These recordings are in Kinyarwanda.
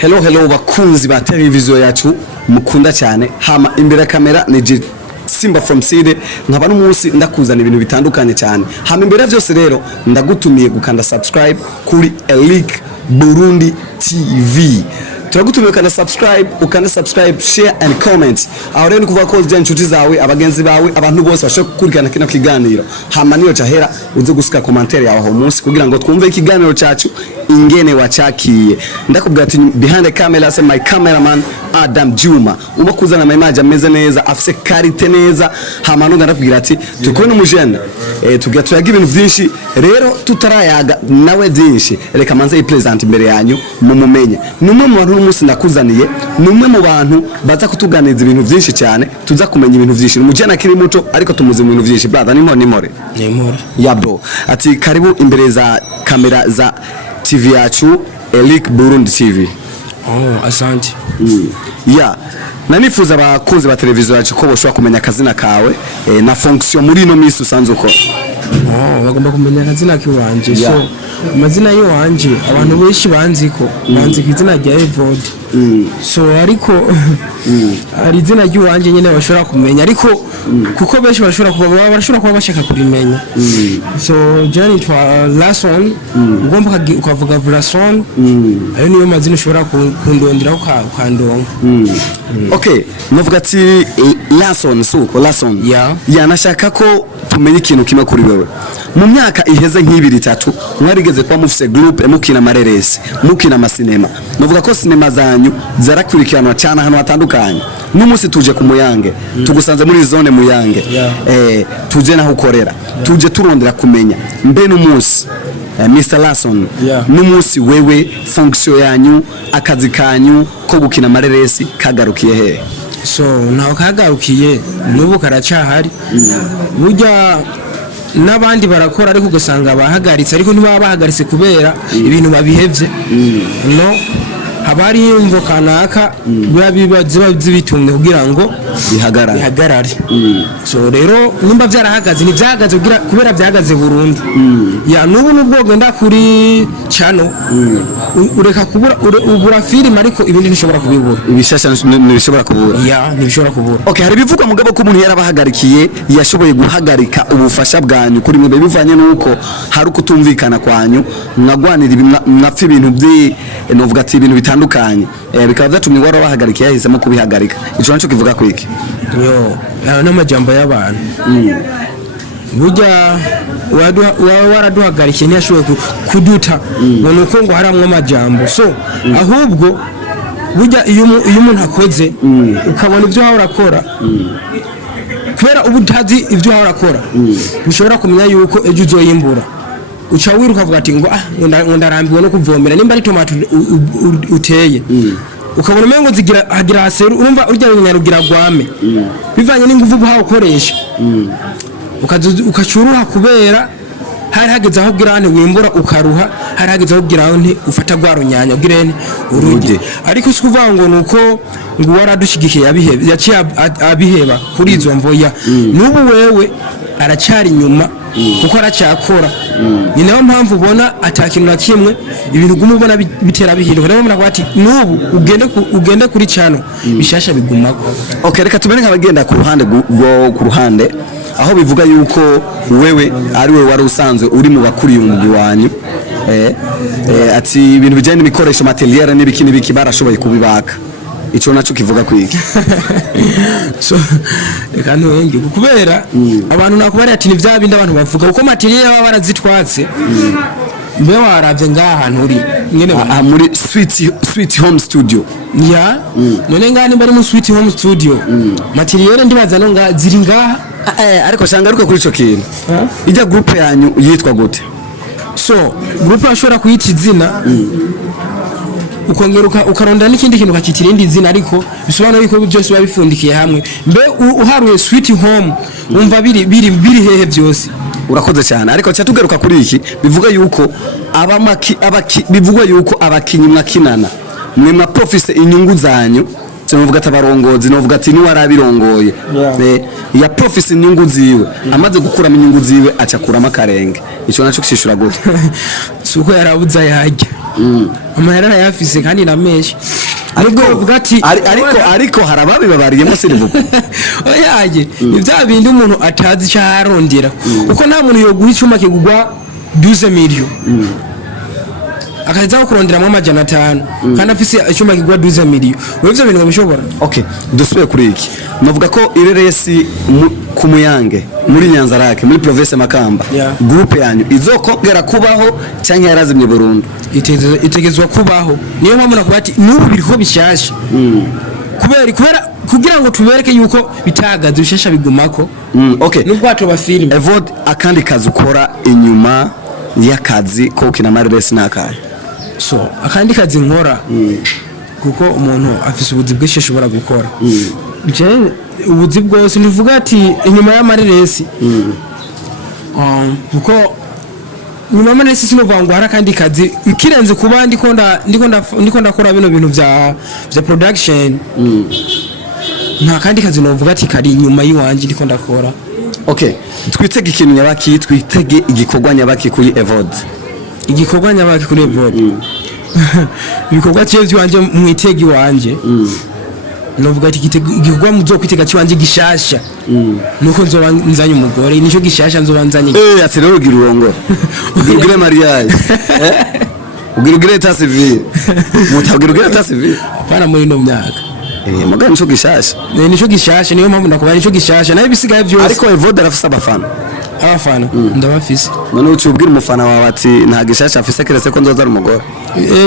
Hello bakunzi ba televiziyo yacu mukunda cyane hama imbere kamera ni Simba from City nkaba n'umunsi ndakuzana ibintu bitandukanye cyane hama imbere byose rero ndagutumiye gukanda subscribe kuri Elite Burundi TV turagutumiye ukanda subscribe share and comment aho rero kuvuga ko zijya inshuti zawe abagenzi bawe abantu bose bashaka kukurikirana kino kiganiro hama niyo cyahera uze gusika commentaire yawe aho munsi kugira ngo twumve ikiganiro cyacu ingene wacakiye ndakubwira ati behind the camera say my cameraman Adam Juma umakuzana my image ameze neza afise karite neza hama no ndakubwira ati tukone umujene tugiye tuyaga ibintu byinshi rero tutarayaga nawe byinshi reka manze present imbere yanyu mumumenye numwe mu bantu n'umunsi ndakuzaniye numwe mu bantu baza kutuganiza ibintu byinshi cyane tuza kumenya ibintu byinshi umujene akiri muto ariko tumuzi mu bintu byinshi brother nimore ya bro ati karibu imbere za kamera za TV yacu Elite Burundi TV. Asante. Yeah. Nanifuza abakunzi ba televiziyo yacu ko boshobora kumenya akazina kawe na fonction muri no misi usanzwe uko. Bagomba kumenya akazina kiwanje. So amazina yo wanje abantu benshi banziko izina rya Evod. So ariko ari izina ry'uwanje nyene bashobora kumenya ariko kuko benshi bashobora kuba bashaka kurimenya. So journey to last one ugomba ukavuga Vlason ayo niyo mazina ushobora kundondera ukandonga. Okay muvuga ati Lason ya nashaka ko tumenye ikintu kimwe kuri wewe mu myaka iheze nk'ibiri 3 mwarigeze kwa mufise group mukina mareresi mukina amasinema muvuga ko sinema zanyu zarakurikiranwa cyane hano hatandukanye n'umunsi tuje ku Muyange tugusanze muri zone Muyange tuje naho ukorera tuje turondera kumenya mbe n'umunsi Mr. Lason n'umunsi wewe fonction yanyu akazi kanyu ko gukina mareresi kagarukiye he so naho kagarukiye nubu karacahari burya n'abandi barakora ariko ugasanga bahagaritse ariko ntibaba bahagaritse kubera ibintu babihevye no habari imvo kanaka biba zibitumwe kugira ngo bihagarare so rero nimba byarahagaze ntibyahagaze kubera byahagaze burundu ya nubu nubwo genda kuri channel ureka kubura ubura film ariko ibindi ntishobora kubibura ibishasha ntibishobora kubura ntibishobora kubura okay hari bivugwa mugabo ko umuntu yarabahagarikiye yashoboye guhagarika ubufasha bwanyu kuri mwe bivanye nuko hari ukutumvikana kwanyu mwagwanira mwapfa ibintu novuga ati ibintu bitandukanye bikaba byatumye wari wahagarikiye yahisemo kubihagarika ico naco kivuga kwiki n'amajambo y'abantu burya waraduhagarikiye ntiyashoboye kuduta ngo nuko ngo haramwe amajambo so ahubwo burya iyo umuntu akoze ukabona ibyo wawe urakora kubera ubu utazi ibyo wawe urakora ushobora kumenya yuko ejo uzoyimbura uca wiruka uvuga ati ngo ndarambiwe no kuvomera nimba ari tomato uteye ukabona umengo hagira haseru urumva urya nyarugira gwame bivanye n'inguvu buha ukoresha ukacuruha kubera hari hageze aho girane wimbura ukaruha hari hageze aho girane ufata gwarunyanya girene uruge ariko sikuvuga ngo nuko ngo waradushigikiye yaciye abiheba kuri izo mvoya nubu wewe aracari nyuma kuko aracyakora ni nayo mpamvu ubona atakintu na kimwe ibintu gumubona bitera bihinduka rero murako ati nubu ugende kuri channel bishasha bigumako okay reka tubene nk'abagenda ku ruhande aho bivuga yuko wewe ari we wari usanzwe uri mu bakuriye umugwi wanyu ati ibintu bijanye n'ibikoresho materiel n'ibiki barashoboye kubibaka ico naco kivuga kwiki so reka ntuwengi kubera abantu nakubari ati nivya bindi abantu bavuga uko materiel baba barazitwatse mbe waravye ngaha ahantu uri nyene muri sweet home studio none ngani bari mu sweet home studio materiel ndibaza no ziri ngaha ariko shanga ariko kuri ico kintu ijya group yanyu yitwa gute so group ashobora kuyita izina ukongera ukarondana n'ikindi kintu kakikirindi izina ariko bisobanura yuko byose babifundikiye hamwe mbe uharuye sweet home umva biri hehe byose urakoze cyane ariko cyatugaruka kuri iki bivuga yuko bivuga yuko abakinyi mwakinana mwe ma profise inyungu zanyu novuga tabarongozi novuga ati ni warabirongoye ya profise inyungu ziwe amaze gukura inyungu ziwe acakurama karenge ico naco kishishura gute suko yarabuza yajya amahera yafise kandi nameshe ariko harababibabariyemo sirivuko oyaje ivya bindi umuntu atazi cyarondera uko nta muntu yo guha icuma kigugwa 12 million akaza kuronderamo amajana 5 kandi afise icuma kigwa 12 million wevyo bintu bishobora. Okay, dusubire kuri iki navuga ko ireresi ku Muyange muri Nyanzarake muri province Makamba groupe yanyu izokongera kubaho cyangwa yarazimye burundu? Itegezwa kubaho niyo mpamvu nakubati n'ubu biriko bishasha kubera kugira ngo tubereke yuko bitagaze bishasha bigumako. Okay, n'ubwato ba film Evode akandi kazi ukora inyuma y'akazi ko kina mareresi nakaye. So akandi kazi nkora kuko umuntu afise ubuzi bwinshi ashobora gukora je ubuzi bwose ndivuga ati inyuma y'amareresi kuko nyuma y'amareresi sinovuga ngo hari akandi kazi kirenze kuba ndiko ndakora bino bintu vya production nta kandi kazi novuga ati kari inyuma yiwanje ndiko ndakora. Okay, twitege ikintu nyabaki, twitege igikorwa nyabaki kuri Evode. Igikorwa nyabaki kuri Evode ibikorwa cyevyo wanje mwitege wanje novuga ati igikorwa muzokwitega cyanje gishasha nuko nzoba nzanye umugore nico gishasha nzoba nzanye ati rero ugira urongora ugire mariage ugire ta civil mutagira ta civil bana muri no myaka magana nico gishasha niyo mpamvu ndakubara nico gishasha nayo bisigaye byose. Ariko Evode arafise abafana ndabafise none ucubwira umufana wawe ati nta gishasha afise keretse ko nzoza ari umugore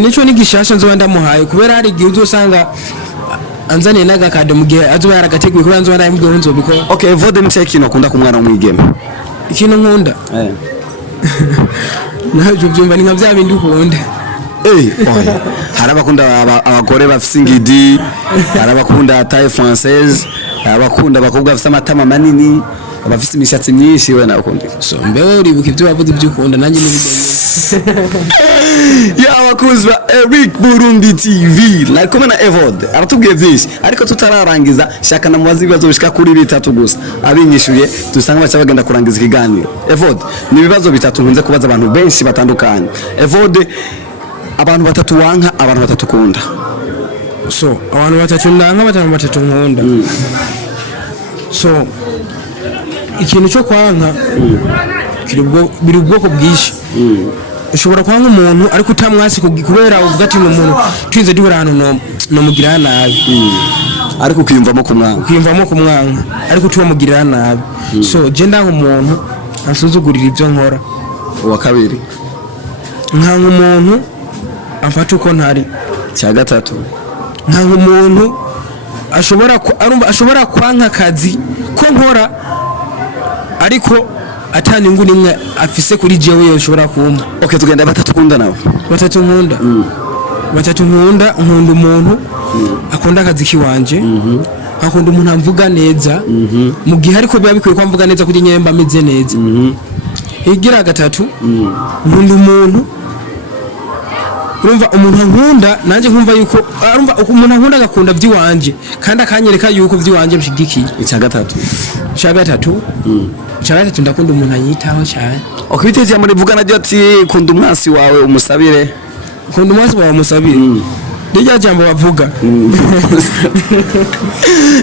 nico ni gishasha nzoba ndamuhaye kubera hari igihe uzosanga anzane n'agakade mu gihe azoba yaragateguye kubera nzoba ndamubwira nzobikora. Okay, Evode nico kintu akunda ku mwana w'umwigeme ikintu nkunda naje byumva ni nka bya bindi ukunda hari abakunda abagore bafise ingidi, hari abakunda taille française, abakunda abakobwa bafise amatama manini, abafise imishatsi myinshi. We nakunda so mbewe uribuka ibyo wavuze by'ukunda nanjye nibidenye ya abakunzi ba Eric Burundi TV like kumwe na Evode aratubwiye byinshi ariko tutararangiza shaka na mubazi ibibazo bishika kuri 3 gusa abinyishuye dusanga bacha bagenda kurangiza ikiganiro. Evode ni ibibazo 3 nkunze kubaza abantu benshi batandukanye. Evode abantu 3 wanka abantu 3 kunda. So abantu 3 ndanga abantu 3 nkunda so ikintu cyo kwanka biri ubwoko bwishi ushobora kwanga umuntu ariko utamwasi kubera uvuga ati umuntu twinze duhura hano no mugira nabi ariko kwiyumvamo kumwanga ariko tubamugira nabi so je ndanga umuntu ansuzugurira ibyo nkora. Uwa kabiri nkanga umuntu amfata uko ntari. Cya gatatu nkanga umuntu ashobora kwanka akazi ko nkora ariko atanyungu nimwe afise kuri jewe yoshobora kumpa. Okay, tugenda 3 kunda nawe 3 nkunda 3 nkunda umuntu akunda akazi kiwanje akunda umuntu amvuga neza mu gihe ariko biba bikwiye ko amvuga neza kuri nyemba ameze neza. Igira 3 nkunda umuntu urumva umuntu nkunda nanje nkumva yuko urumva umuntu nkunda agakunda by'iwanje kandi akanyereka yuko by'iwanje bishigikiye. Cya gatatu ndakunda umuntu anyitaho cyane. Okubiteze muri vuga najyo ati kunda umwasi wawe umusabire. Kunda umwasi wawe umusabire Rijya jambo bavuga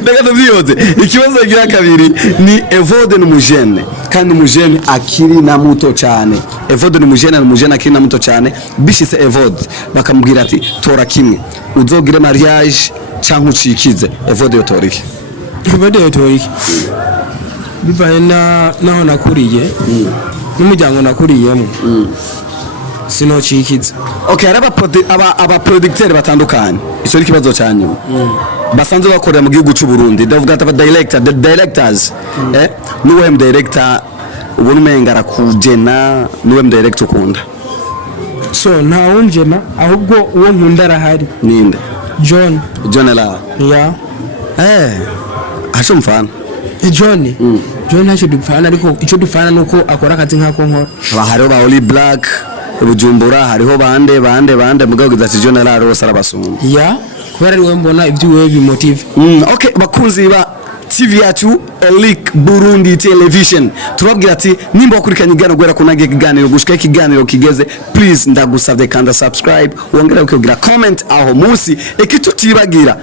Daga tubyiyoze ikibazo gira kabiri ni Evode n'umujene kandi umujene akiri na muto cyane. Evode n'umujene akiri na muto cyane bishitse Evode bakamubwira ati tora kimwe uzogire mariage cyangwa ucikize. Evode yotorike bivaye naho nakuriye n'umuryango nakuriyemo sinocikiza. Okay, aba producteur batandukanye ico kibazo cyanyuma basanzwe bakorera mu gihugu cy'u Burundi ndavuga ati the directors nuwe director ubona umengara kujena nuwe director ukunda. So nta wunjena ahubwo uwo nkunda arahari. Ninde? John la acho mfana John ntacyo dupfana ariko icyo dupfana nuko akora akazi nkako nkora. Hariho ba Oli Black Bujumbura, hariho bande mugabo gizati John rose arabasumba kubera ariwe mbona ibyo wewe bimotive. Okay, bakunzi ba TV yacu Elic Burundi Television. Turabwira ati nimba wakurikanye igano gwera kunage ikiganiro gushika ikiganiro kigeze, please ndagusavye kanda subscribe, wongera ukigira comment aho munsi ekitutibagira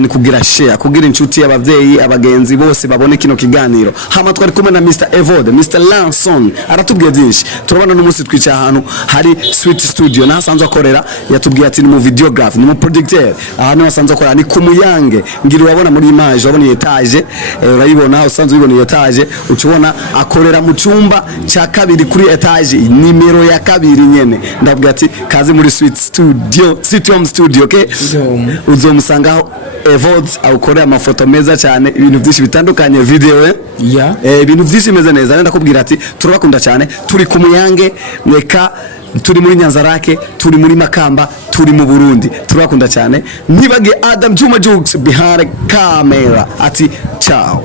ni kugira share, kugira inshuti y'abavyeyi abagenzi bose babone kino kiganiro. Hama twari kumwe na Mr. Evode, Mr. Lanson aratubwiye byinshi. Turabona no munsi twica ahantu hari Sweet Studio na hasanzwe akorera, yatubwiye ati ni mu videographer, ni mu projecteur, ahantu hasanzwe akorera ni kumuyange. Ngiri wabona muri image, wabona etage, urayibona usanzwe ubona etage, ucubona akorera mu cumba ca kabiri kuri etage nimero ya kabiri nyene. Ndabwiye ati kaze muri Sweet Studio, City Home Studio, okay? Uzomusangaho Evode awukorera amafoto meza cyane, ibintu byinshi bitandukanye, video ibintu byinshi meze neza. Ndakubwira ati turabakunda cyane, turi ku Muyange, neka turi muri Nyanzarake, turi muri Makamba, turi mu Burundi, turabakunda cyane. Nibage Adam Juma Jukes behind camera ati ciao.